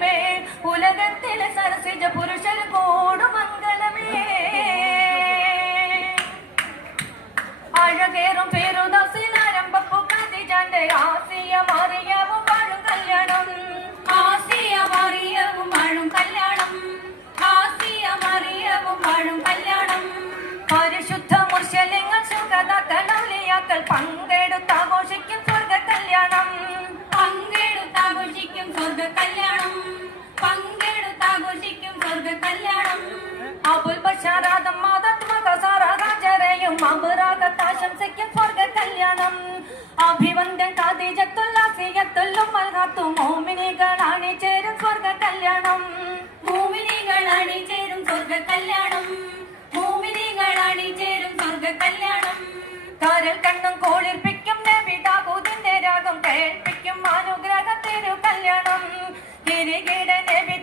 മഹിമേ ഉലകത്തിലെ സരസിജ പുരുഷർ കോടു മംഗളമേ അഴകേറും പേരുദാസിനാരംഭപ്പു കതിജന്റെ ആസിയ മറിയവും വാഴും കല്യാണം ആസിയ മറിയവും വാഴും കല്യാണം ആസിയ മറിയവും വാഴും കല്യാണം പരിശുദ്ധ മുർശലിങ്ങൾ സുഖതാക്കൾ ഔലിയാക്കൾ പങ്കെടുത്താഘോഷിക്കും സ്വർഗ കല്യാണം പങ്കെടുത്താഘോഷിക്കും സ്വർഗ കല്യാണം പങ്കെടുത്താഘോഷിക്കും സ്വർഗ കല്യാണം അബുൽ ബഷാറാദം മാതാത്മക സാറാജരയും അബറാകത്താശംസിക്കും സ്വർഗ കല്യാണം അഭിവന്ദൻ ഖദീജത്തുല്ലാസിയത്തുല്ലും മൽഹാത്തും മോമിനികളാണി ചേരും സ്വർഗ കല്യാണം മോമിനികളാണി ചേരും സ്വർഗ കല്യാണം മോമിനികളാണി ചേരും സ്വർഗ കല്യാണം കാരൽ കണ്ണും കോളിർപ്പിക്കും നബിതാകൂതിന്റെ രാഗം കേൾപ്പിക്കും അനുഗ്രഹ തിരു കല്യാണം കിരീട നബി